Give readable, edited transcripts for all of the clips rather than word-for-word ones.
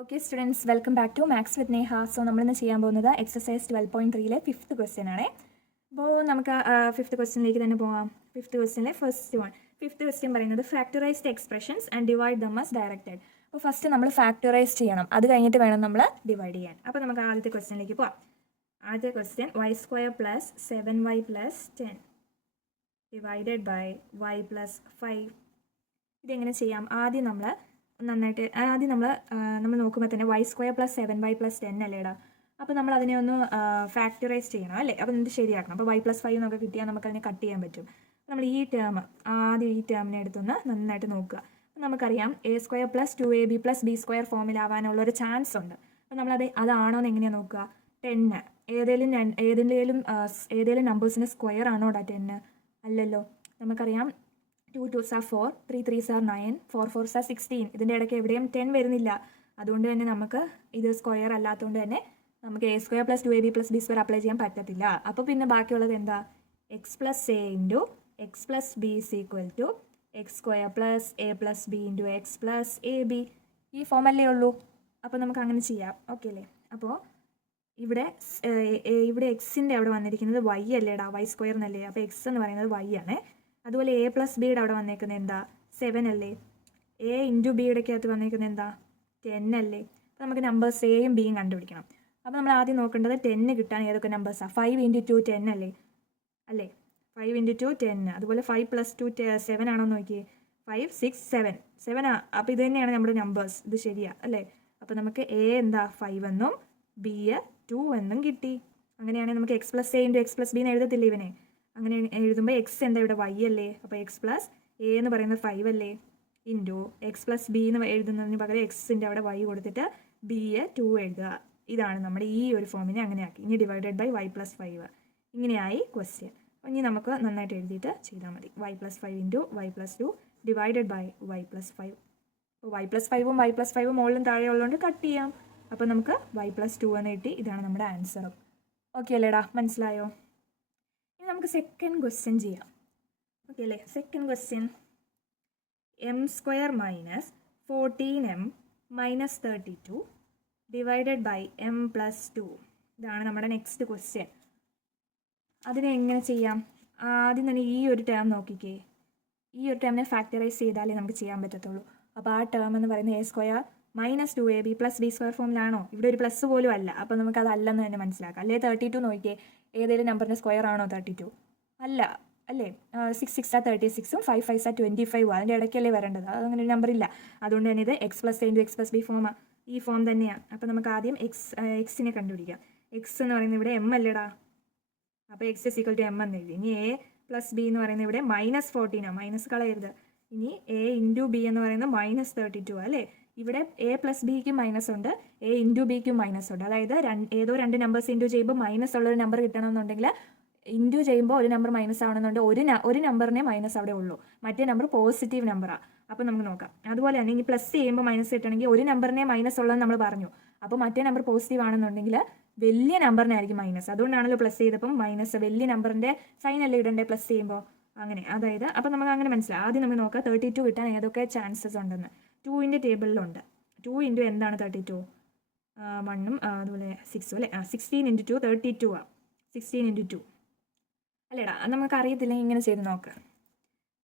Okay students, welcome back to maths with Neha. So നമ്മളിന്ന് ചെയ്യാൻ പോകുന്നത് എക്സസൈസ് 12.3 ഫിഫ്ത്ത് ക്വസ്റ്റ്യൻ ആണ്. അപ്പോൾ നമുക്ക് ഫിഫ്ത്ത് ക്വസ്റ്റ്യനിലേക്ക് തന്നെ പോകാം. ഫിഫ്ത്ത് ക്വസ്റ്റ്യനിലെ ഫിഫ്ത്ത് ക്വസ്റ്റ്യൻ പറയുന്നത് factorised expressions and divide them as directed. അപ്പോൾ ഫസ്റ്റ് നമ്മൾ ഫാക്ടറൈസ് ചെയ്യണം, അത് കഴിഞ്ഞിട്ട് വേണം നമ്മൾ ഡിവൈഡ് ചെയ്യാൻ. അപ്പോൾ നമുക്ക് ആദ്യത്തെ ക്വസ്റ്റ്യനിലേക്ക് പോകാം. ആദ്യത്തെ question y² plus 7y plus 10 divided by y plus 5. ഇതെങ്ങനെ ചെയ്യാം? ആദ്യം നമ്മൾ നോക്കുമ്പോൾ തന്നെ y² പ്ലസ് 7y പ്ലസ് 10 അല്ലേടാ. അപ്പോൾ നമ്മൾ അതിനെ ഒന്ന് ഫാക്ടറൈസ് ചെയ്യണം അല്ലേ. അപ്പോൾ എന്നിട്ട് ശരിയാക്കണം. അപ്പോൾ y പ്ലസ് 5 നമുക്ക് കിട്ടിയാൽ നമുക്ക് അതിനെ കട്ട് ചെയ്യാൻ പറ്റും. നമ്മൾ ഈ ടേമിനെ എടുത്തൊന്ന് നന്നായിട്ട് നോക്കുക. അപ്പോൾ നമുക്കറിയാം a² plus 2ab plus b² ഫോമിലാവാനുള്ളൊരു chance ഉണ്ട്. അപ്പോൾ അതാണോ എന്ന് എങ്ങനെയാണ് നോക്കുക? 10 ഏതെങ്കിലും നമ്പേഴ്സിന് സ്ക്വയർ ആണോടാ 10? അല്ലല്ലോ. നമുക്കറിയാം 2 2s are 4, 3 3s are 9, 4 4s are 16. ഇതിൻ്റെ ഇടയ്ക്ക് എവിടെയും 10 വരുന്നില്ല. അതുകൊണ്ട് തന്നെ നമുക്ക് ഇത് സ്ക്വയർ അല്ലാത്തതുകൊണ്ട് തന്നെ നമുക്ക് a² plus 2ab plus b² apply ചെയ്യാൻ പറ്റത്തില്ല. അപ്പോൾ പിന്നെ ബാക്കിയുള്ളത് എന്താ? x plus a into X plus b is equal to x² plus a plus b into X plus ab. ഈ ഫോമല്ലേ ഉള്ളൂ. അപ്പോൾ നമുക്ക് അങ്ങനെ ചെയ്യാം. ഓക്കെ അല്ലേ? അപ്പോൾ ഇവിടെ എക്സിൻ്റെ അവിടെ വന്നിരിക്കുന്നത് y അല്ലേടാ, y² എന്നല്ലേ. അപ്പോൾ എക്സ് എന്ന് പറയുന്നത് y ആണ്. അതുപോലെ a പ്ലസ് ബിയുടെ അവിടെ വന്നേക്കുന്നത് എന്താ? 7 അല്ലേ. a ഇൻറ്റു ബിയുടെ അകത്ത് വന്നേക്കുന്നത് എന്താ? 10 അല്ലേ. അപ്പോൾ നമുക്ക് നമ്പേഴ്സ് എയും ബിയും കണ്ടുപിടിക്കണം. അപ്പോൾ നമ്മൾ ആദ്യം നോക്കേണ്ടത് 10 കിട്ടാൻ ഏതൊക്കെ നമ്പേഴ്സാണ്? 5 ഇൻറ്റു 2 10 അല്ലേ. 5 ഇൻറ്റു 2 10. അതുപോലെ 5 പ്ലസ് 2 7 ആണോ നോക്കിയേ. 5 6 7 അപ്പോൾ ഇത് തന്നെയാണ് നമ്മുടെ നമ്പേഴ്സ്. ഇത് ശരിയാ അല്ലേ. അപ്പോൾ നമുക്ക് a എന്താ 5 എന്നും b 2 എന്നും കിട്ടി. അങ്ങനെയാണെങ്കിൽ നമുക്ക് X plus a into X plus B എന്ന് എഴുതത്തില്ല ഇവനെ. അങ്ങനെ എഴുതുമ്പോൾ എക്സ് എന്താ ഇവിടെ y അല്ലേ. അപ്പോൾ എക്സ് പ്ലസ് എ എന്ന് പറയുന്നത് 5 അല്ലേ ഇൻറ്റു എക്സ് പ്ലസ് ബി എന്ന് എഴുതുന്നതിന് പകരം എക്സിൻ്റെ അവിടെ y കൊടുത്തിട്ട് b 2 എഴുതുക. ഇതാണ് നമ്മുടെ ഈ ഒരു ഫോമിനെ അങ്ങനെ ആക്കി. ഇനി ഡിവൈഡഡ് ബൈ y പ്ലസ് 5. ഇങ്ങനെയായി ക്വസ്റ്റ്യൻ. അപ്പോൾ ഇനി നമുക്ക് നന്നായിട്ട് എഴുതിയിട്ട് ചെയ്താൽ മതി. y plus 5 into y plus 2 divided by y plus 5. അപ്പോൾ y പ്ലസ് 5ഉം y പ്ലസ് 5ഉം മുകളിലും താഴെ ഉള്ളതുകൊണ്ട് കട്ട് ചെയ്യാം. അപ്പോൾ നമുക്ക് y പ്ലസ് 2 എന്ന് കിട്ടി. ഇതാണ് നമ്മുടെ ആൻസറും. ഓക്കെ അല്ലേടാ, മനസ്സിലായോ? ഇനി നമുക്ക് സെക്കൻഡ് ക്വസ്റ്റ്യൻ ചെയ്യാം. ഓക്കെ അല്ലേ. Second question m² minus 14m minus 32 divided by m plus 2. ഇതാണ് നമ്മുടെ നെക്സ്റ്റ് ക്വസ്റ്റ്യൻ. അതിനെ എങ്ങനെ ചെയ്യാം? ആദ്യം തന്നെ ഈ ഒരു ടേം നോക്കിക്കേ. ഈ ഒരു ടേമിനെ ഫാക്ടറൈസ് ചെയ്താലേ നമുക്ക് ചെയ്യാൻ പറ്റത്തുള്ളൂ. അപ്പോൾ ആ ടേം എന്ന് പറയുന്നത് a² minus 2ab plus b² ഫോമിലാണോ? ഇവിടെ ഒരു പ്ലസ് പോലും അല്ല. അപ്പോൾ നമുക്ക് അതല്ലെന്ന് തന്നെ മനസ്സിലാക്കാം. അല്ലേ 32 നോക്കിയേ. ഏതെങ്കിലും നമ്പറിൻ്റെ സ്ക്വയർ ആണോ 32? അല്ല അല്ലേ. 6 6 are 36ഉം 5 5 are 25. അതിൻ്റെ ഇടയ്ക്കല്ലേ വരേണ്ടത്. അതങ്ങനെ ഒരു നമ്പർ ഇല്ല. അതുകൊണ്ട് തന്നെ ഇത് X plus A into X plus B ഫോമാണ്. ഈ ഫോം തന്നെയാണ്. അപ്പോൾ നമുക്ക് ആദ്യം എക്സിനെ കണ്ടുപിടിക്കാം. എക്സ് എന്ന് പറയുന്നത് ഇവിടെ എം അല്ലേടാ. അപ്പോൾ x is equal to m എന്ന് എഴുതി. ഇനി എ പ്ലസ് ബി എന്ന് പറയുന്നത് ഇവിടെ മൈനസ് 14 മൈനസ് കളയരുത്. ഇനി എ ഇൻറ്റു ബി എന്ന് പറയുന്നത് മൈനസ് 32 അല്ലേ. ഇവിടെ എ പ്ലസ് ബിക്കും മൈനസ് ഉണ്ട്, എ ഇൻറ്റു ബിക്കും മൈനസ് ഉണ്ട്. അതായത് ഏതോ രണ്ട് നമ്പേഴ്സ് ഇൻറ്റു ചെയ്യുമ്പോൾ മൈനസ് ഉള്ളൊരു നമ്പർ കിട്ടണമെന്നുണ്ടെങ്കിൽ ഇൻറ്റു ചെയ്യുമ്പോൾ ഒരു നമ്പർ മൈനസ് ആവണമെന്നുണ്ടെങ്കിൽ ഒരു നമ്പറിനെ മൈനസ് അവിടെ ഉള്ളൂ, മറ്റേ നമ്പർ പോസിറ്റീവ് നമ്പറാണ്. അപ്പോൾ നമുക്ക് നോക്കാം. അതുപോലെ തന്നെ ഇനി പ്ലസ് ചെയ്യുമ്പോൾ മൈനസ് കിട്ടണമെങ്കിൽ ഒരു നമ്പറിനെ മൈനസ് ഉള്ളതെന്ന് നമ്മൾ പറഞ്ഞു. അപ്പോൾ മറ്റേ നമ്പർ പോസിറ്റീവ് ആണെന്നുണ്ടെങ്കിൽ വലിയ നമ്പറിനായിരിക്കും മൈനസ്. അതുകൊണ്ടാണല്ലോ പ്ലസ് ചെയ്തപ്പം മൈനസ് വലിയ നമ്പറിൻ്റെ സൈൻ അല്ലേ ഇടണ്ടേ പ്ലസ് ചെയ്യുമ്പോൾ. അങ്ങനെ അതായത് അപ്പോൾ നമുക്ക് അങ്ങനെ മനസ്സിലാവും. ആദ്യം നമുക്ക് നോക്കാം 32 കിട്ടാൻ ഏതൊക്കെ ചാൻസസ് ഉണ്ടെന്ന്. 2ൻ്റെ ടേബിളിലുണ്ട്. 2 ഇൻറ്റു എന്താണ് 32? 1ഉം അതുപോലെ 6ഉം അല്ലേ. 16 ഇൻറ്റു 2 32 16 ഇൻറ്റു 2 അല്ലേടാ. നമുക്ക് അറിയത്തില്ലെങ്കിൽ ഇങ്ങനെ ചെയ്ത് നോക്ക്.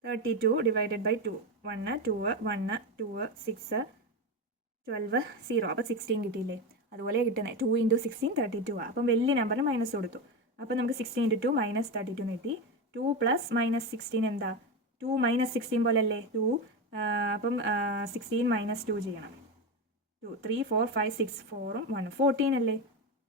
32 ഡിവൈഡഡ് ബൈ 2 1 2 1 2 6 12 0. അപ്പോൾ 16 കിട്ടിയില്ലേ. അതുപോലെ കിട്ടുന്നത് 2 ഇൻറ്റു 16 32 അപ്പം വലിയ നമ്പറിന് മൈനസ് കൊടുത്തു. അപ്പോൾ നമുക്ക് 16 ഇൻറ്റു 2 മൈനസ് 32 കിട്ടി. 2 പ്ലസ് മൈനസ് 16 എന്താ? 2 മൈനസ് 16 പോലെ അല്ലേ 2. അപ്പം 16 മൈനസ് 2 ചെയ്യണം. 2 3 4 5 6 4ഉം 1 14 അല്ലേ.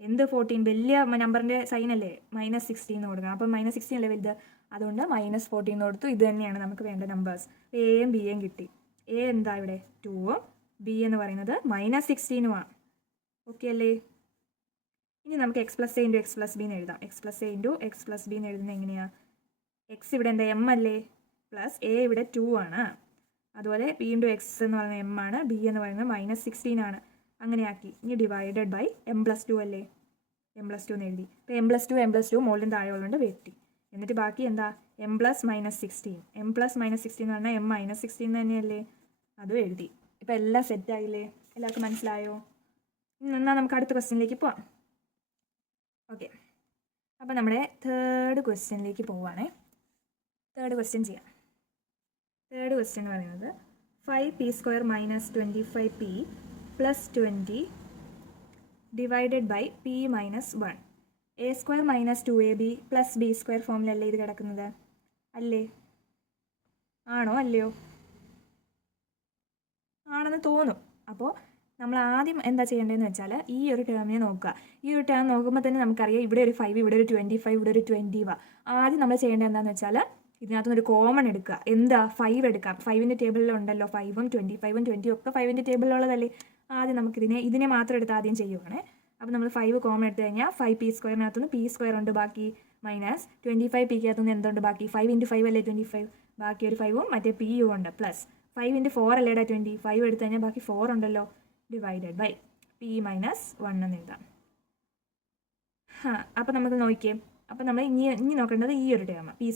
എന്ത് 14? വലിയ നമ്പറിൻ്റെ സൈൻ അല്ലേ. മൈനസ് 16 കൊടുക്കണം. അപ്പം മൈനസ് 16 അല്ലേ വലുത്. അതുകൊണ്ട് മൈനസ് 14 കൊടുത്തു. ഇത് തന്നെയാണ് നമുക്ക് വേണ്ട നമ്പേഴ്സ്. എയും ബിയും കിട്ടി. എ എന്താ ഇവിടെ 2ഉം ബി എന്ന് പറയുന്നത് മൈനസ് 16ഉമാണ്. ഓക്കെ അല്ലേ. ഇനി നമുക്ക് X plus A into X plus B എന്ന് എഴുതാം. X plus A into X plus B എന്ന് എഴുതുന്നത് എങ്ങനെയാണ്? എക്സ് ഇവിടെ എന്താ എം അല്ലേ. പ്ലസ് എ ഇവിടെ 2 ആണ്. അതുപോലെ ബി ഇൻറ്റു എക്സ് എന്ന് പറയുന്നത് എം ആണ്. ബി എന്ന് പറയുന്നത് മൈനസ് 16 ആണ്. അങ്ങനെയാക്കി. ഇനി ഡിവൈഡഡ് ബൈ എം പ്ലസ് 2 അല്ലേ. എം പ്ലസ് 2 എന്ന് എഴുതി. ഇപ്പോൾ എം പ്ലസ് ടു മുകളിലും താഴെ ഉള്ളതുകൊണ്ട് വെട്ടി. എന്നിട്ട് ബാക്കി എന്താ? M plus minus 16. M plus minus 16 എന്ന് പറഞ്ഞാൽ എം മൈനസ് 16 തന്നെയല്ലേ. അതും എഴുതി. ഇപ്പോൾ എല്ലാം സെറ്റായില്ലേ? എല്ലാവർക്കും മനസ്സിലായോ? എന്നാൽ നമുക്ക് അടുത്ത ക്വസ്റ്റ്യനിലേക്ക് പോവാം. ഓക്കെ, അപ്പോൾ നമ്മുടെ തേർഡ് ക്വസ്റ്റ്യനിലേക്ക് പോവുകയാണേ. തേർഡ് ക്വസ്റ്റ്യൻ ചെയ്യാം. തേർഡ് ക്വസ്റ്റ്യൻ എന്ന് പറയുന്നത് 5p² - 25p + 20 divided by p - 1. a² - 2ab + b² ഫോമിലല്ലേ ഇത് കിടക്കുന്നത്? അല്ലേ? ആണോ അല്ലയോ? ആണെന്ന് തോന്നും. അപ്പോൾ നമ്മൾ ആദ്യം എന്താ ചെയ്യേണ്ടതെന്ന് വെച്ചാൽ ഈ ഒരു ടേമിനെ നോക്കുക. ഈ ഒരു ടേം നോക്കുമ്പോൾ തന്നെ നമുക്കറിയാം ഇവിടെ ഒരു 5, ഇവിടെ ഒരു 25, ഇവിടെ ഒരു 20 ആദ്യം നമ്മൾ ചെയ്യേണ്ടത് എന്താണെന്ന് വെച്ചാൽ ഇതിനകത്തുനിന്നൊരു കോമൺ എടുക്കുക. എന്താ? 5 എടുക്കാം. 5ൻ്റെ ടേബിളിലുണ്ടല്ലോ. 5ഉം 25ഉം 20 ഒക്കെ 5ൻ്റെ ടേബിളിലുള്ളതല്ലേ. ആദ്യം ഇതിനെ മാത്രം എടുത്ത് ആദ്യം ചെയ്യുവാണേ. അപ്പോൾ നമ്മൾ 5 കോമൺ എടുത്തു കഴിഞ്ഞാൽ 5p²-നകത്തുനിന്ന് p² ഉണ്ട് ബാക്കി, മൈനസ് 25p-ക്കകത്തുനിന്ന് എന്തുണ്ട് ബാക്കി? 5 × 5 അല്ലേ 25, ബാക്കി ഒരു 5ഉം മറ്റേ p-യും ഉണ്ട്, പ്ലസ് 5 × 4 അല്ലേടാ 20, 5 എടുത്തു കഴിഞ്ഞാൽ ബാക്കി 4 ഉണ്ടല്ലോ, ഡിവൈഡഡ് ബൈ p - 1 എന്ന് എഴുതാം. അപ്പോൾ നമുക്ക് നോക്കിയേ. അപ്പോൾ നമ്മൾ ഇനി നോക്കേണ്ടത് ഈ ഒരു ടേം p²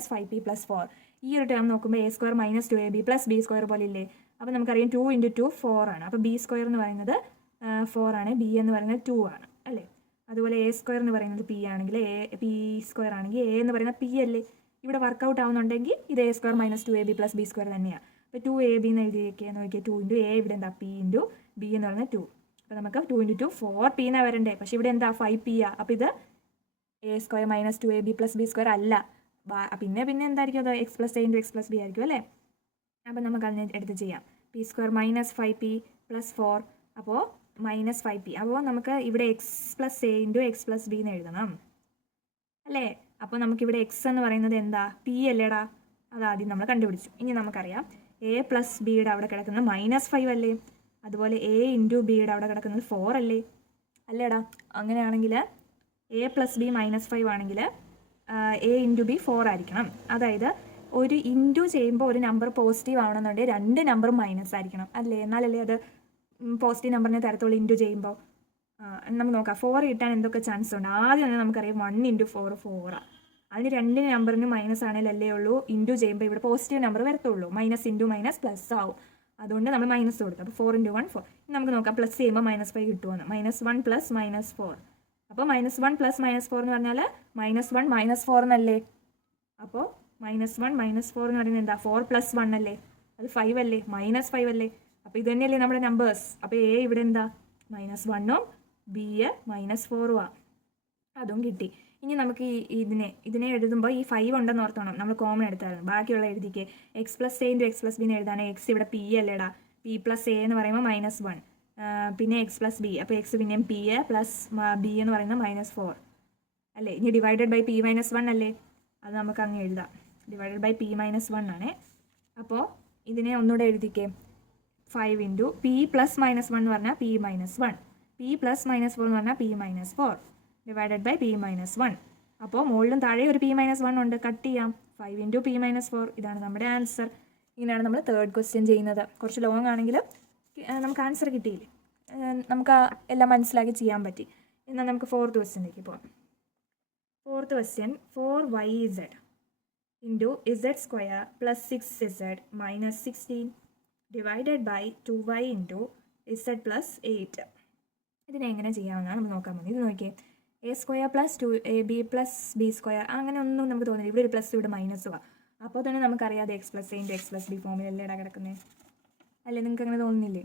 - 5p + 4. ഈ ഒരു ടേം നോക്കുമ്പോൾ a² - 2ab + b² പോലെ ഇല്ലേ. അപ്പോൾ നമുക്കറിയാം 2 × 2 4 ആണ്. അപ്പോൾ b² എന്ന് പറയുന്നത് 4 ആണ്, b എന്ന് പറയുന്നത് 2 ആണ് അല്ലേ. അതുപോലെ a² എന്ന് പറയുന്നത് p ആണെങ്കിൽ p² ആണെങ്കിൽ a എന്ന് പറയുന്നത് p അല്ലേ. ഇവിടെ വർക്കൗട്ട് ആവുന്നുണ്ടെങ്കിൽ ഇത് a² - 2ab + b² തന്നെയാണ്. അപ്പോൾ 2ab എന്ന് എഴുതിയൊക്കെ നോക്കിയാൽ 2 × a ഇവിടെ എന്താ p × b എന്ന് പറയുന്നത് 2. അപ്പോൾ നമുക്ക് 2 × 2 4p എന്നാണ് വരണ്ടേ. പക്ഷേ ഇവിടെ എന്താ 5p ആണ്. അപ്പോൾ ഇത് a² - 2ab + b² അല്ല. പിന്നെ എന്തായിരിക്കും? അത് x + a × x + b ആയിരിക്കും അല്ലേ. അപ്പോൾ നമുക്ക് അതിനെ എടുത്ത് ചെയ്യാം. p² - 5p + 4, അപ്പോൾ -5p. അപ്പോൾ നമുക്ക് ഇവിടെ x + a × x + b എന്ന് എഴുതണം അല്ലേ. അപ്പോൾ നമുക്കിവിടെ x എന്ന് പറയുന്നത് എന്താ? p അല്ലേടാ. അതാദ്യം നമ്മൾ കണ്ടുപിടിച്ചു. ഇനി നമുക്കറിയാം a + bയുടെ അവിടെ കിടക്കുന്നത് -5 അല്ലേ. അതുപോലെ a × bയുടെ അവിടെ കിടക്കുന്നത് 4 അല്ലേ. അല്ലേടാ. അങ്ങനെയാണെങ്കിൽ a + b -5 ആണെങ്കിൽ a × b 4 ആയിരിക്കണം. അതായത് ഒരു ഇൻറ്റു ചെയ്യുമ്പോൾ ഒരു നമ്പർ പോസിറ്റീവ് ആവണമെന്നുണ്ടെങ്കിൽ 2 നമ്പറും മൈനസ് ആയിരിക്കണം അല്ലേ. എന്നാലല്ലേ അത് പോസിറ്റീവ് നമ്പറിനെ തരത്തുള്ളൂ ഇൻറ്റു ചെയ്യുമ്പോൾ. നമുക്ക് നോക്കാം 4 കിട്ടാൻ എന്തൊക്കെ ചാൻസ് ഉണ്ട്. ആദ്യം തന്നെ നമുക്കറിയാം 1 × 4 4 ആണ്. അതിന് 2 നമ്പറിന് മൈനസ് ആണെങ്കിലല്ലേ ഉള്ളൂ ഇൻറ്റു ചെയ്യുമ്പോൾ ഇവിടെ പോസിറ്റീവ് നമ്പർ വരത്തുള്ളൂ. മൈനസ് ഇൻറ്റു മൈനസ് പ്ലസ് ആവും. അതുകൊണ്ട് നമ്മൾ മൈനസ് കൊടുത്തു. അപ്പോൾ 4 × 1 4. നമുക്ക് നോക്കാം പ്ലസ് ചെയ്യുമ്പോൾ -5 കിട്ടുമെന്ന്. -1 + -4. അപ്പോൾ -1 + -4 എന്ന് പറഞ്ഞാൽ -1 - 4 എന്നല്ലേ. അപ്പോൾ -1 - 4 എന്ന് പറയുന്നത് എന്താ? 4 + 1 അല്ലേ. അത് 5 അല്ലേ, -5 അല്ലേ. അപ്പോൾ ഇത് തന്നെയല്ലേ നമ്മുടെ നമ്പേഴ്സ്. അപ്പോൾ a ഇവിടെ എന്താ? -1ഉം b -4ഉം ആണ്. അതും കിട്ടി. ഇനി നമുക്ക് ഇതിനെ എഴുതുമ്പോൾ ഈ 5 ഉണ്ടെന്ന് ഓർത്തോണം. നമ്മൾ കോമൺ എടുത്തായിരുന്നു. ബാക്കിയുള്ള എഴുതിക്ക് x + a × x + b എന്ന് എഴുതാനേ. x ഇവിടെ p അല്ലേടാ. p + a എന്ന് പറയുമ്പോൾ -1, പിന്നെ x + b. അപ്പോൾ x പിന്നെയും p + b എന്ന് പറയുന്നത് -4 അല്ലേ. ഇനി ഡിവൈഡഡ് ബൈ p - 1 അല്ലേ. അത് നമുക്ക് അങ്ങ് എഴുതാം. ഡിവൈഡഡ് ബൈ p - 1 ആണേ. അപ്പോൾ ഇതിനെ ഒന്നുകൂടെ എഴുതിക്കേ. 5 × p + -1 എന്ന് പറഞ്ഞാൽ p - 1, p + -4 എന്ന് പറഞ്ഞാൽ p - 4 ഡിവൈഡഡ് ബൈ p - 1. അപ്പോൾ മുകളിലും താഴെ ഒരു p - 1 ഉണ്ട്. കട്ട് ചെയ്യാം. 5 × p - 4. ഇതാണ് നമ്മുടെ ആൻസർ. ഇങ്ങനെയാണ് നമ്മൾ തേർഡ് ക്വസ്റ്റ്യൻ ചെയ്യുന്നത്. കുറച്ച് ലോങ് ആണെങ്കിലും നമുക്ക് ആൻസർ കിട്ടിയില്ലേ. നമുക്ക് എല്ലാം മനസ്സിലാക്കി ചെയ്യാൻ പറ്റി. എന്നാൽ നമുക്ക് ഫോർത്ത് ക്വസ്റ്റ്യനിലേക്ക് പോകാം. Fourth question 4yz × z² + 6z - 16 divided by 2y × z + 8. ഇതിനെ എങ്ങനെ ചെയ്യാമെന്നാണ് നമ്മൾ നോക്കാൻ പോകുന്നത്. ഇത് നോക്കിയേ. a² + 2ab + b² അങ്ങനെ ഒന്നും നമുക്ക് തോന്നില്ല. ഇവിടെ ഒരു പ്ലസ്, ഇവിടെ മൈനസുവാ. അപ്പോൾ തന്നെ നമുക്കറിയാതെ x + a × x + b ഫോമിലല്ലേ കിടക്കുന്നത് അല്ലേ. നിങ്ങൾക്ക് അങ്ങനെ തോന്നുന്നില്ലേ?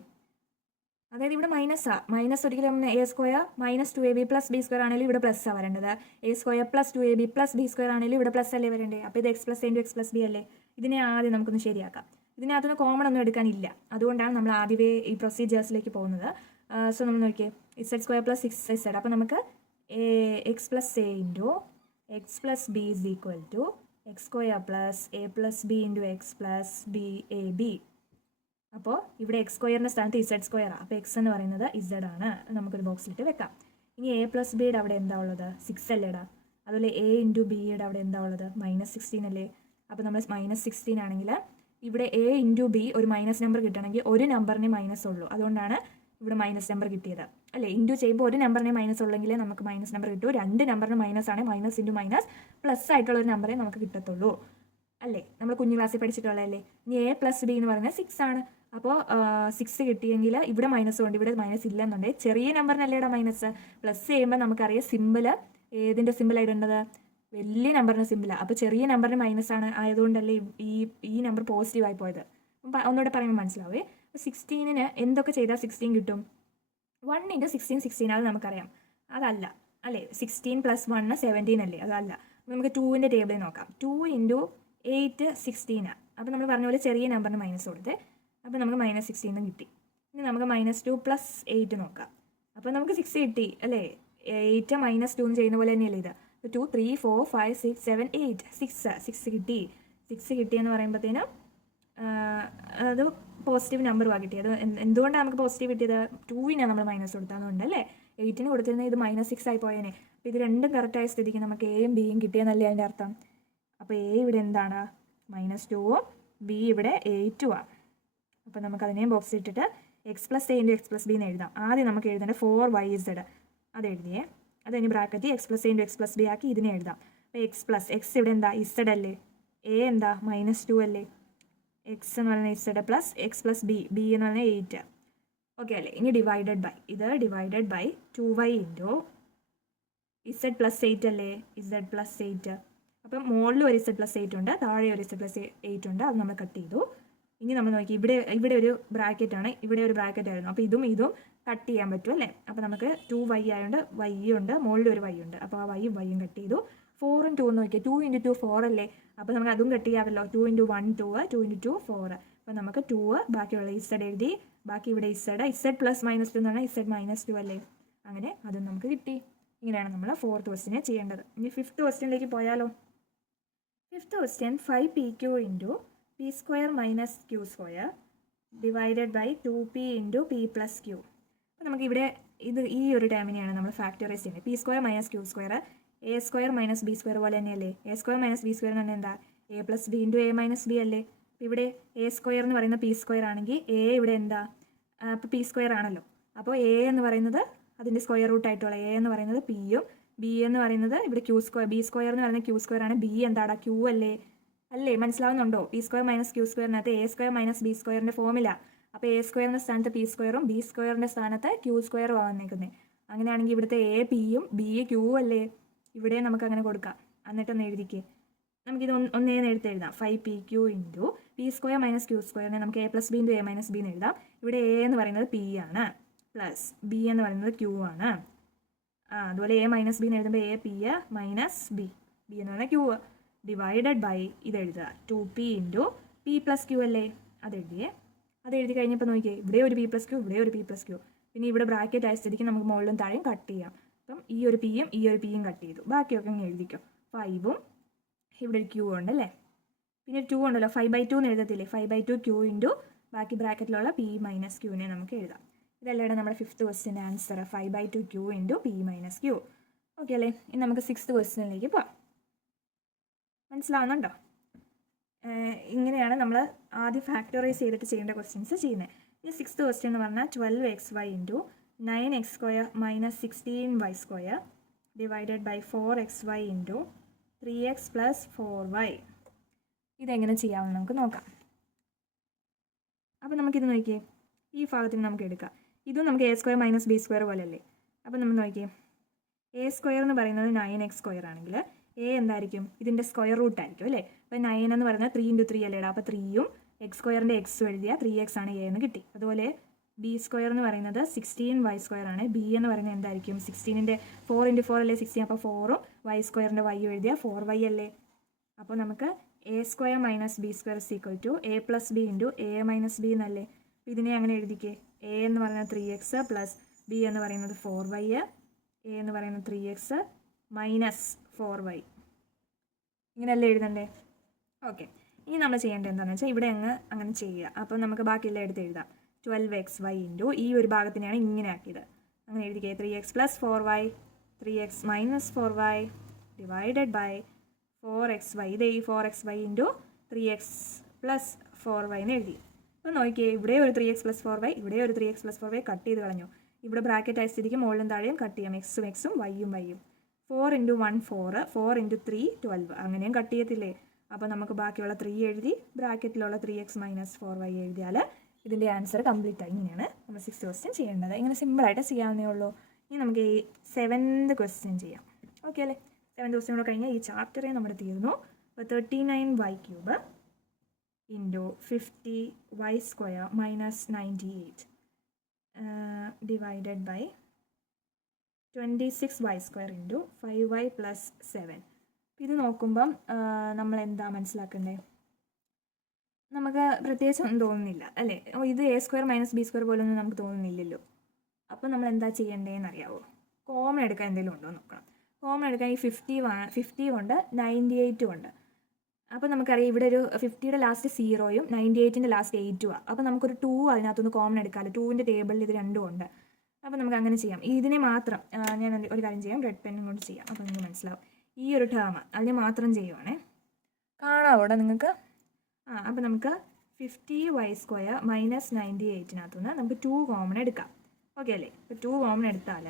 അതായത് ഇവിടെ മൈനസ് ഒരിക്കലും a² - 2ab + b² ആണെങ്കിലും ഇവിടെ പ്ലസ് ആണ് വരേണ്ടത്. a² + 2ab + b² ആണെങ്കിലും ഇവിടെ പ്ലസ് അല്ലേ വരേണ്ടത്. അപ്പോൾ ഇത് x + a × x + b അല്ലേ. ഇതിനെ ആദ്യം നമുക്കൊന്ന് ശരിയാക്കാം. ഇതിനകത്തൊന്ന് കോമൺ ഒന്നും എടുക്കാനില്ല. അതുകൊണ്ടാണ് നമ്മൾ ആദ്യമേ ഈ പ്രൊസീജിയേഴ്സിലേക്ക് പോകുന്നത്. സോ നമ്മൾ നോക്കിയേ z² + 6z. അപ്പോൾ നമുക്ക് x + a × x + b = x² + a + b × x + b ab. അപ്പോൾ ഇവിടെ x² സ്ഥാനത്ത് z² ആണ്. അപ്പോൾ x എന്ന് പറയുന്നത് z ആണ്. നമുക്കൊരു ബോക്സിലിട്ട് വെക്കാം. ഇനി a + bയുടെ അവിടെ എന്താ ഉള്ളത്? 6 അല്ലേടാ. അതുപോലെ a × bയുടെ അവിടെ എന്താ ഉള്ളത്? -16 അല്ലേ. അപ്പോൾ നമ്മൾ -16 ആണെങ്കിൽ ഇവിടെ a × b ഒരു മൈനസ് നമ്പർ കിട്ടണമെങ്കിൽ ഒരു നമ്പറിന് മൈനസ് ഉള്ളൂ. അതുകൊണ്ടാണ് ഇവിടെ മൈനസ് നമ്പർ കിട്ടിയത് അല്ലേ. ഇൻറ്റു ചെയ്യുമ്പോൾ ഒരു നമ്പറിനെ മൈനസ് ഉള്ളെങ്കിലേ നമുക്ക് മൈനസ് നമ്പർ കിട്ടൂ. 2 നമ്പറിന് മൈനസ് ആണ്. മൈനസ് ഇൻറ്റു മൈനസ് പ്ലസ് ആയിട്ടുള്ള ഒരു നമ്പറേ നമുക്ക് കിട്ടത്തുള്ളൂ അല്ലേ. നമ്മൾ കുഞ്ഞു ക്ലാസ്സിൽ പഠിച്ചിട്ടുള്ളതല്ലേ. ഇനി a + b എന്ന് പറയുന്നത് 6 ആണ്. അപ്പോൾ 6 കിട്ടിയെങ്കിൽ ഇവിടെ മൈനസ് കൊണ്ട് ഇവിടെ മൈനസ് ഇല്ലെന്നുണ്ടെങ്കിൽ ചെറിയ നമ്പറിനല്ലേ ഇവിടെ മൈനസ്. പ്ലസ് ചെയ്യുമ്പോൾ നമുക്കറിയാം സിമ്പിൾ ഏതിൻ്റെ സിമ്പിളാണ് ഇടേണ്ടത്, വലിയ നമ്പറിന് സിമ്പിളാണ്. അപ്പോൾ ചെറിയ നമ്പറിന് മൈനസ് ആണ്, ആയതുകൊണ്ടല്ലേ ഈ നമ്പർ പോസിറ്റീവായി പോയത്. ഒന്നുകൂടെ പറയുമ്പോൾ മനസ്സിലാവേ. 16-ന് എന്തൊക്കെ ചെയ്താൽ 16 കിട്ടും? 1 × 16 16, അത് നമുക്കറിയാം. അതല്ല അല്ലേ, 16 + 1 17 അല്ലേ, അതല്ല. നമുക്ക് 2-ൻ്റെ ടേബിളിൽ നോക്കാം. 2 × 8 16. അപ്പോൾ നമ്മൾ പറഞ്ഞ പോലെ ചെറിയ നമ്പറിന് മൈനസ് കൊടുത്ത്, അപ്പോൾ നമുക്ക് -16 കിട്ടി. ഇനി നമുക്ക് -2 + 8 നോക്കാം. അപ്പോൾ നമുക്ക് 6 കിട്ടി അല്ലേ. 8 - 2 ചെയ്യുന്ന പോലെ തന്നെയല്ലേ ഇത്. 2 3 4 5 6 7 8 6 കിട്ടി. 6 കിട്ടിയെന്ന് പറയുമ്പോഴത്തേനും അത് പോസിറ്റീവ് നമ്പറുമാണ് കിട്ടിയത്. എന്തുകൊണ്ടാണ് നമുക്ക് പോസിറ്റീവ് കിട്ടിയത്? 2-നാണ് നമ്മൾ മൈനസ് കൊടുത്തതുകൊണ്ട് അല്ലേ. 8-ന് കൊടുത്തിരുന്നത് ഇത് -6 ആയി പോയേനെ. അപ്പോൾ ഇത് രണ്ടും കറക്റ്റായ സ്ഥിതിക്ക് നമുക്ക് എയും ബിയും കിട്ടിയെന്നല്ലേ അതിൻ്റെ അർത്ഥം. അപ്പോൾ എ ഇവിടെ എന്താണ്? -2ഉം ബി ഇവിടെ 8ഉമാണ്. അപ്പോൾ നമുക്ക് അതിനെയും ബോക്സ് ഇട്ടിട്ട് x + a × x + b എന്ന് എഴുതാം. ആദ്യം നമുക്ക് എഴുതേണ്ട 4yz അത് എഴുതിയേ. അത് കഴിഞ്ഞ് bracket x + a × x + b ആക്കി ഇതിനെ എഴുതാം. അപ്പോൾ x ഇവിടെ എന്താ? z അല്ലേ. a എന്താ? -2 അല്ലേ. x എന്ന് പറയുന്നത് z പ്ലസ് x + b എന്ന് പറയുന്നത് 8. ഓക്കെ അല്ലേ. ഇനി ഡിവൈഡഡ് ബൈ, ഇത് ഡിവൈഡഡ് ബൈ 2y × z + 8 അല്ലേ. z + 8. അപ്പം മുകളിൽ ഒരു z + 8 ഉണ്ട്, താഴെ ഒരു z + 8 ഉണ്ട്. അത് നമ്മൾ കട്ട് ചെയ്തു. ഇനി നമ്മൾ നോക്കി ഇവിടെ ഒരു ബ്രാക്കറ്റാണ്, ഇവിടെ ഒരു ബ്രാക്കറ്റ് ആയിരുന്നു. അപ്പോൾ ഇതും കട്ട് ചെയ്യാൻ പറ്റും അല്ലേ. അപ്പോൾ നമുക്ക് 2y ആയതുകൊണ്ട് y ഉണ്ട്, മുകളിൽ ഒരു y ഉണ്ട്. അപ്പോൾ ആ y കട്ട് ചെയ്തു. 4 × 2 എന്ന് നോക്കിയാൽ 2 × 2 4 അല്ലേ. അപ്പോൾ നമുക്ക് അതും കട്ട് ചെയ്യാമല്ലോ. 2 × 1 2, 2 × 2 4. അപ്പോൾ നമുക്ക് 2, ബാക്കിയുള്ള z എഴുതി, ബാക്കി ഇവിടെ z + -2 എന്ന് പറഞ്ഞാൽ z - 2 അല്ലേ. അങ്ങനെ അതും നമുക്ക് കിട്ടി. ഇങ്ങനെയാണ് നമ്മൾ 4th ക്വസ്റ്റിനെ ചെയ്യേണ്ടത്. ഇനി 5th ക്വസ്റ്റിനിലേക്ക് പോയാലോ. 5th question 5pq × p² - q² divided by 2p × p + q. അപ്പോൾ നമുക്ക് ഇവിടെ ഈ ഒരു ടേമിനെയാണ് നമ്മൾ ഫാക്ടറൈസ് ചെയ്യുന്നത്. p² - q² a² - b² പോലെ തന്നെയല്ലേ. a² - b² എന്ന് പറഞ്ഞാൽ എന്താ? a + b × a - b അല്ലേ. അപ്പോൾ ഇവിടെ a² എന്ന് പറയുന്നത് p² ആണെങ്കിൽ a ഇവിടെ എന്താ? അപ്പോൾ p² ആണല്ലോ. അപ്പോൾ a എന്ന് പറയുന്നത് അതിൻ്റെ സ്ക്വയർ റൂട്ട് ആയിട്ടുള്ള a എന്ന് പറയുന്നത് pയും b എന്ന് പറയുന്നത് ഇവിടെ q², b² എന്ന് പറയുന്നത് q² ആണ്. b എന്താടാ? q അല്ലേ. മനസ്സിലാവുന്നുണ്ടോ? p² - q²-നകത്ത് a² - b²ൻ്റെ ഫോമില. അപ്പോൾ a²ൻ്റെ സ്ഥാനത്ത് p²ഉം b²ൻ്റെ സ്ഥാനത്ത് q² വന്നേക്കുന്നത്. അങ്ങനെയാണെങ്കിൽ ഇവിടുത്തെ a pയും b q അല്ലേ. ഇവിടെ നമുക്ക് അങ്ങനെ കൊടുക്കാം. എന്നിട്ടൊന്ന് എഴുതിക്കേ. നമുക്കിത് ഒന്നേന്ന് എഴുതാം. 5pq × p² - q²നെ നമുക്ക് a + b × a - b എന്ന് എഴുതാം. ഇവിടെ a എന്ന് പറയുന്നത് p ആണ്, പ്ലസ് b എന്ന് പറയുന്നത് q ആണ്. അതുപോലെ a - b എന്ന് എഴുതുമ്പോൾ a p - b എന്ന് പറയുന്നത് q ഡിവൈഡഡ് ബൈ ഇത് എഴുതുക. 2p × p + q അല്ലേ. അത് എഴുതി കഴിഞ്ഞപ്പോൾ നോക്കിയേ, ഇവിടെ ഒരു p + q, ഇവിടെ ഒരു p + q. പിന്നെ ഇവിടെ ബ്രാക്കറ്റ് ആയ സ്ഥിതിക്ക് നമുക്ക് മുകളിലും താഴെയും കട്ട് ചെയ്യാം. അപ്പം ഈ ഒരു pയും കട്ട് ചെയ്തു. ബാക്കിയൊക്കെ അങ്ങ് എഴുതിക്കോ. 5ഉം ഇവിടെ ഒരു q ഉണ്ട് അല്ലേ. പിന്നെ 2 ഉണ്ടല്ലോ, 5/2 എന്ന് എഴുതത്തില്ലേ. 5/2 q × ബാക്കി ബ്രാക്കറ്റിലുള്ള p - q-നെ നമുക്ക് എഴുതാം. ഇതല്ലേ നമ്മുടെ 5th ക്വസ്റ്റിൻ്റെ answer. 5/2 q × p - q. Okay അല്ലേ. ഇനി നമുക്ക് 6th ക്വസ്റ്റിനിലേക്ക് പോവാം. മനസ്സിലാവുന്നുണ്ടോ? ഇങ്ങനെയാണ് നമ്മൾ ആദ്യം ഫാക്ടറൈസ് ചെയ്തിട്ട് ചെയ്യേണ്ട ക്വസ്റ്റ്യൻസ് ചെയ്യുന്നത്. ഇനി 6th ക്വസ്റ്റ്യൻ എന്ന് പറഞ്ഞാൽ 12xy × 9x² - 16y² divided by 4xy × 3x + 4y. ഇതെങ്ങനെ ചെയ്യാമെന്ന് നമുക്ക് നോക്കാം. അപ്പോൾ നമുക്കിത് നോക്കിയേ, ഈ ഭാഗത്തിന് നമുക്ക് എടുക്കാം. ഇതും നമുക്ക് a² - b² പോലെ അല്ലേ. അപ്പോൾ നമ്മൾ നോക്കിയേ, a² എന്ന് പറയുന്നത് 9x² ആണെങ്കിൽ a എന്തായിരിക്കും? ഇതിൻ്റെ സ്ക്വയർ റൂട്ട് ആയിരിക്കും അല്ലേ. അപ്പോൾ 9 എന്ന് പറയുന്നത് 3 × 3 അല്ലേടാ. അപ്പോൾ 3ഉം x²ൻ്റെ x എഴുതിയാൽ 3x ആണ് a എന്ന് കിട്ടി. അതുപോലെ b² എന്ന് പറയുന്നത് 16y² ആണ്. b എന്ന് പറയുന്നത് എന്തായിരിക്കും? 16ൻ്റെ 4 × 4 അല്ലേ 16. അപ്പോൾ 4ഉം y²ൻ്റെ y എഴുതിയാൽ 4y അല്ലേ. അപ്പോൾ നമുക്ക് a² - b² = a + b × a - b എന്നല്ലേ. അപ്പോൾ ഇതിനെ അങ്ങനെ എഴുതിക്കേ. a എന്ന് പറയുന്നത് 3x പ്ലസ് b എന്ന് പറയുന്നത് 4y, a എന്ന് പറയുന്നത് 3x - 4y. ഇങ്ങനെയല്ലേ എഴുതണ്ടേ. ഓക്കെ. ഇനി നമ്മൾ ചെയ്യേണ്ടത് എന്താണെന്ന് വെച്ചാൽ ഇവിടെ അങ്ങനെ ചെയ്യുക. അപ്പോൾ നമുക്ക് ബാക്കിയെല്ലാം എടുത്ത് എഴുതാം. 12xy × ഈ ഒരു ഭാഗത്തിനെയാണ് ഇങ്ങനെ ആക്കിയത്. അങ്ങനെ എഴുതിക്കേ. 3x + 4y 3x - 4y divided by 4xy. ഇത് ഈ 4xy × 3x + 4y എന്ന് എഴുതി. അപ്പോൾ നോക്കിയേ, ഇവിടെ ഒരു 3x + 4y, ഇവിടെ ഒരു 3x + 4y കട്ട് ചെയ്ത് കളഞ്ഞു. ഇവിടെ ബ്രാക്കറ്റ് ആയ സ്ഥിതിക്ക് മുകളിലും താഴെയും കട്ട് ചെയ്യാം. x ഉം yയും 4 × 1 4, 4 × 3 12. അങ്ങനെയും കട്ട് ചെയ്യത്തില്ലേ. അപ്പോൾ നമുക്ക് ബാക്കിയുള്ള 3 എഴുതി ബ്രാക്കറ്റിലുള്ള 3x - 4y എഴുതിയാൽ ഇതിൻ്റെ ആൻസർ കംപ്ലീറ്റ് ആയി. ഇങ്ങനെയാണ് നമ്മൾ 6th ക്വസ്റ്റ്യൻ ചെയ്യേണ്ടത്. ഇങ്ങനെ സിമ്പിളായിട്ട് ചെയ്യാവുന്നേ ഉള്ളൂ. ഇനി നമുക്ക് ഈ 7th ക്വസ്റ്റ്യൻ ചെയ്യാം. ഓക്കെ അല്ലേ? 7th ക്വസ്റ്റ്യൻ കൂടെ കഴിഞ്ഞാൽ ഈ ചാപ്റ്ററേ നമ്മുടെ തീർന്നു. അപ്പോൾ 39y³ into 50y² minus 98 divided by 26y² into 5y plus 7. ഇത് നോക്കുമ്പം നമ്മൾ എന്താ മനസ്സിലാക്കണ്ടേ? നമുക്ക് പ്രത്യേകിച്ച് ഒന്നും തോന്നുന്നില്ല അല്ലേ? ഇത് a² മൈനസ് b² പോലൊന്നും നമുക്ക് തോന്നുന്നില്ലല്ലോ. അപ്പോൾ നമ്മൾ എന്താ ചെയ്യേണ്ടതെന്ന് അറിയാവോ? കോമൺ എടുക്കാൻ എന്തെങ്കിലും ഉണ്ടോ എന്ന് നോക്കണം. കോമൺ എടുക്കാൻ ഈ 50 ഉണ്ട്, 98 ഉണ്ട്. അപ്പോൾ നമുക്കറിയാം ഇവിടെ ഒരു 50യുടെ ലാസ്റ്റ് 0യും 98ൻ്റെ ലാസ്റ്റ് 8ഉം ആണ്. അപ്പോൾ നമുക്കൊരു 2 അതിനകത്തൊന്ന് കോമൺ എടുക്കാമല്ലോ. 2ൻ്റെ ടേബിളിൽ ഇത് രണ്ടും ഉണ്ട്. അപ്പോൾ നമുക്ക് അങ്ങനെ ചെയ്യാം. ഇതിനെ മാത്രം ഞാൻ ഒരു കാര്യം ചെയ്യാം, റെഡ് പെന്നും കൊണ്ട് ചെയ്യാം. അപ്പോൾ നിങ്ങൾക്ക് മനസ്സിലാവും. ഈ ഒരു ടേം അതിനെ മാത്രം ചെയ്യുവാണേ. കാണാം അവിടെ നിങ്ങൾക്ക്. അപ്പോൾ നമുക്ക് 50y² മൈനസ് 98-നകത്തുനിന്ന് നമുക്ക് 2 കോമൺ എടുക്കാം. ഓക്കെ അല്ലേ? ഇപ്പോൾ 2 കോമൺ എടുത്താൽ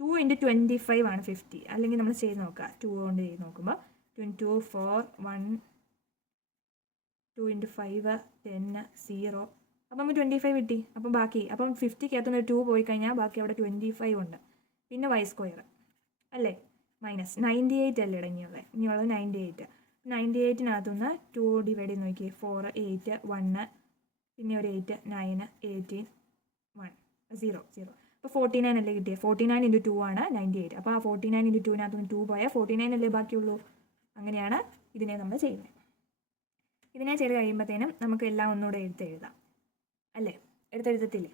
2 × 25 ആണ് 50. അല്ലെങ്കിൽ നമ്മൾ ചെയ്ത് നോക്കുക. 2 കൊണ്ട് ചെയ്ത് നോക്കുമ്പോൾ 2 4 1 2 × 5 10 0. അപ്പം നമുക്ക് 25 കിട്ടി. അപ്പം ബാക്കി 50-ക്കകത്തുനിന്ന് 2 പോയി കഴിഞ്ഞാൽ ബാക്കി അവിടെ 25 ഉണ്ട്. പിന്നെ y² അല്ലേ? മൈനസ് 98 അല്ലേ ഇടങ്ങിയുള്ളത്. ഇനിയുള്ളത് 98. 98-നകത്തുനിന്ന് 2 ഡിവൈഡ് ചെയ്ത് നോക്കി. 4 8 1 പിന്നെ ഒരു 8 9 18 1 0 0. അപ്പോൾ 49 അല്ലേ കിട്ടിയത്? 49 × 2 ആണ് 98. അപ്പോൾ ആ 49 × 2-നകത്തുനിന്ന് 2 പോയാൽ 49 അല്ലേ ബാക്കിയുള്ളൂ. അങ്ങനെയാണ് ഇതിനെ നമ്മൾ ചെയ്യുന്നത്. ഇതിനെ ചെയ്ത് കഴിയുമ്പോഴത്തേനും നമുക്ക് എല്ലാം ഒന്നുകൂടെ എഴുതാം അല്ലേ? എഴുതത്തില്ലേ?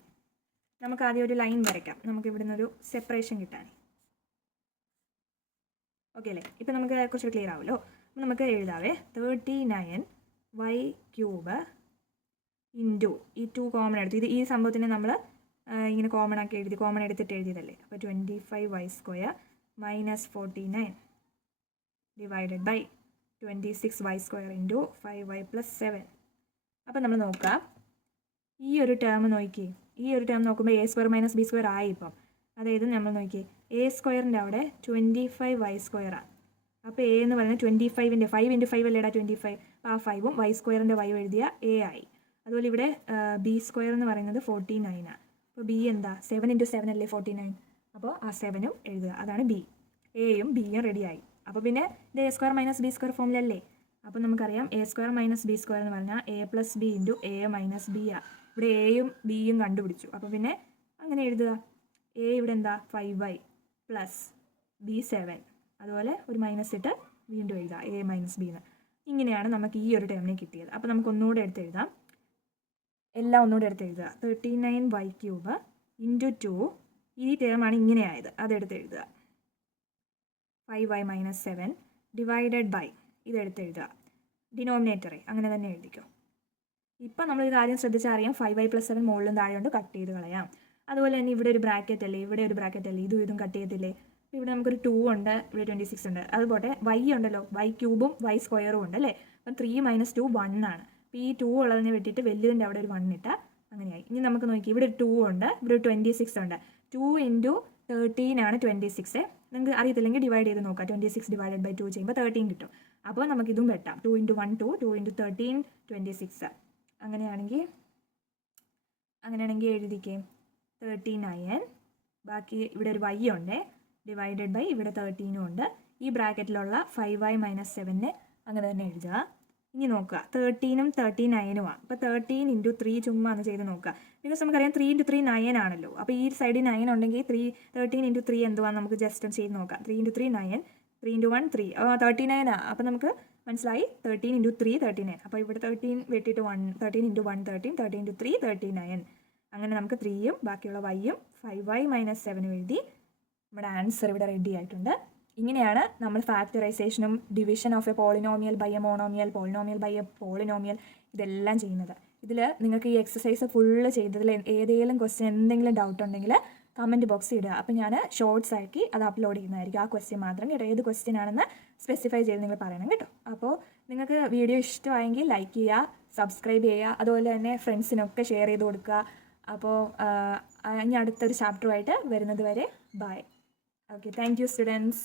നമുക്ക് ആദ്യം ഒരു ലൈൻ വരയ്ക്കാം. നമുക്ക് ഇവിടെ നിന്നൊരു സെപ്പറേഷൻ കിട്ടാൻ. ഓക്കെ അല്ലേ? ഇപ്പം നമുക്ക് കുറച്ച് ക്ലിയർ ആവുമല്ലോ. അപ്പം നമുക്ക് എഴുതാവേ 39y³ ഇൻറ്റു ഈ 2 കോമൺ എടുത്തു. ഈ സംഭവത്തിനെ നമ്മൾ ഇങ്ങനെ കോമൺ ആക്കി എഴുതി, കോമൺ എടുത്തിട്ട് എഴുതിയതല്ലേ. അപ്പോൾ 25y² minus 49 divided by 26y² into 5y plus 7. അപ്പം നമ്മൾ നോക്കാം. ഈ ഒരു ടേം നോക്കിയേ. ഈ ഒരു ടേം നോക്കുമ്പോൾ a² മൈനസ് b² ആയി. ഇപ്പം അതായത് നമ്മൾ നോക്കിയേ, a² അവിടെ 25y² ആണ്. അപ്പോൾ a എന്ന് പറയുന്നത് 25-ൻ്റെ 5 × 5 അല്ലേടാ 25. അപ്പോൾ ആ 5ഉം y² y എഴുതിയ a ആയി. അതുപോലെ ഇവിടെ b² എന്ന് പറയുന്നത് 49 ആണ്. അപ്പോൾ b എന്താ? 7 × 7 അല്ലേ 49. അപ്പോൾ ആ 7ഉം എഴുതുക. അതാണ് b. എയും ബിയും റെഡിയായി. അപ്പോൾ പിന്നെ ഇത് a² മൈനസ് b² ഫോമിലല്ലേ. അപ്പോൾ നമുക്കറിയാം a² മൈനസ് b² എന്ന് പറഞ്ഞാൽ a plus b into a minus b ആണ്. ഇവിടെ എയും ബിയും കണ്ടുപിടിച്ചു. അപ്പോൾ പിന്നെ അങ്ങനെ എഴുതുക. a ഇവിടെ എന്താ? 5y plus b 7. അതുപോലെ ഒരു മൈനസ് ഇട്ട് വീണ്ടും എഴുതുക a മൈനസ് b എന്ന്. ഇങ്ങനെയാണ് നമുക്ക് ഈ ഒരു ടേമിനെ കിട്ടിയത്. അപ്പോൾ നമുക്ക് ഒന്നുകൂടെ എടുത്ത് എഴുതാം. എല്ലാം ഒന്നുകൂടെ എടുത്ത് എഴുതുക. 39y³ into 2. ഈ ടേമാണ് ഇങ്ങനെ ആയത്, അതെടുത്ത് എഴുതുക. 5y മൈനസ് 7 ഡിവൈഡഡ് ബൈ ഇതെടുത്ത് എഴുതുക. ഡിനോമിനേറ്ററെ അങ്ങനെ തന്നെ എഴുതിക്കോ. ഇപ്പം നമ്മൾ ഇത് ആദ്യം ശ്രദ്ധിച്ചാൽ അറിയാം. 5y പ്ലസ് 7 മുകളിലും താഴെ കൊണ്ട് കട്ട് ചെയ്ത് കളയാം. അതുപോലെ തന്നെ ഇവിടെ ഒരു ബ്രാക്കറ്റ് അല്ലേ, ഇവിടെ ഒരു ബ്രാക്കറ്റ് അല്ലേ, ഇതും കട്ട് ചെയ്യത്തില്ലേ. ഇവിടെ നമുക്കൊരു 2 ഉണ്ട്, ഇവിടെ 26 ഉണ്ട്. അതുപോലെ y ഉണ്ടല്ലോ, y³ y² ഉണ്ട് അല്ലേ. അപ്പം 3 മൈനസ് 2 1 ആണ്. അപ്പോൾ ഈ 2 ഉള്ളതിനെ വെട്ടിയിട്ട് വലിയതിൻ്റെ അവിടെ ഒരു 1 ഇട്ടാൽ അങ്ങനെയായി. ഇനി നമുക്ക് നോക്കി, ഇവിടെ ഒരു 2 ഉണ്ട്, ഇവിടെ ഒരു 26 ഉണ്ട്. 2 × 13 ആണ് 26. നിങ്ങൾക്ക് അറിയത്തില്ലെങ്കിൽ ഡിവൈഡ് ചെയ്ത് നോക്കാം. 26 ഡിവൈഡഡ് ബൈ 2 ചെയ്യുമ്പോൾ 13 കിട്ടും. അപ്പോൾ നമുക്കിതും വെട്ടാം. 2 × 1 2, 2 × 13 26. അങ്ങനെയാണെങ്കിൽ എഴുതിക്കേ 39. ബാക്കി ഇവിടെ ഒരു y ഉണ്ട്, ഡിവൈഡഡ് ബൈ ഇവിടെ 13 ഉണ്ട്. ഈ ബ്രാക്കറ്റിലുള്ള 5y മൈനസ് 7 അങ്ങനെ തന്നെ എഴുതുക. ഇനി നോക്കുക, 13ഉം 39ഉം ആണ്. അപ്പോൾ 13 × 3 ചുമ്മാ ഒന്ന് ചെയ്ത് നോക്കുക. ബിക്കോസ് നമുക്കറിയാം 3 × 3 9 ആണല്ലോ. അപ്പോൾ ഈ സൈഡിൽ 9 ഉണ്ടെങ്കിൽ 13 × 3 എന്തുവാന്ന് നമുക്ക് ജസ്റ്റ് ഒന്ന് ചെയ്ത് നോക്കാം. 3 × 3 9, 3 × 1 3, 39 ആണ്. അപ്പോൾ നമുക്ക് മനസ്സിലായി 13 × 3 39. അപ്പോൾ ഇവിടെ 13 വെട്ടിയിട്ട് 13 × 1 13, 13 × 3 39. അങ്ങനെ നമുക്ക് 3ഉം ബാക്കിയുള്ള yയും 5y മൈനസ് 7 എഴുതി. നമ്മുടെ ആൻസർ ഇവിടെ റെഡി ആയിട്ടുണ്ട്. ഇങ്ങനെയാണ് നമ്മൾ ഫാക്ടറൈസേഷനും division of a polynomial by a monomial, polynomial by a polynomial ഇതെല്ലാം ചെയ്യുന്നത്. ഇതിൽ നിങ്ങൾക്ക് ഈ എക്സസൈസ് ഫുള്ള് ചെയ്തതിൽ ഏതെങ്കിലും ക്വസ്റ്റ്യൻ എന്തെങ്കിലും ഡൗട്ട് ഉണ്ടെങ്കിൽ കമൻറ്റ് ബോക്സിൽ ഇടുക. അപ്പോൾ ഞാൻ ഷോർട്സ് ആക്കി അത് അപ്ലോഡ് ചെയ്യുന്നതായിരിക്കും. ആ ക്വസ്റ്റ്യൻ മാത്രം കേട്ടോ, ഏത് ക്വസ്റ്റ്യൻ ആണെന്ന് സ്പെസിഫൈ ചെയ്ത് നിങ്ങൾ പറയണം കേട്ടോ. അപ്പോൾ നിങ്ങൾക്ക് വീഡിയോ ഇഷ്ടമായെങ്കിൽ ലൈക്ക് ചെയ്യുക, സബ്സ്ക്രൈബ് ചെയ്യുക, അതുപോലെ തന്നെ ഫ്രണ്ട്സിനൊക്കെ ഷെയർ ചെയ്ത് കൊടുക്കുക. അപ്പോൾ ഇനി അടുത്തൊരു ചാപ്റ്ററുമായിട്ട് വരുന്നത് വരെ bye. Okay, thank you students.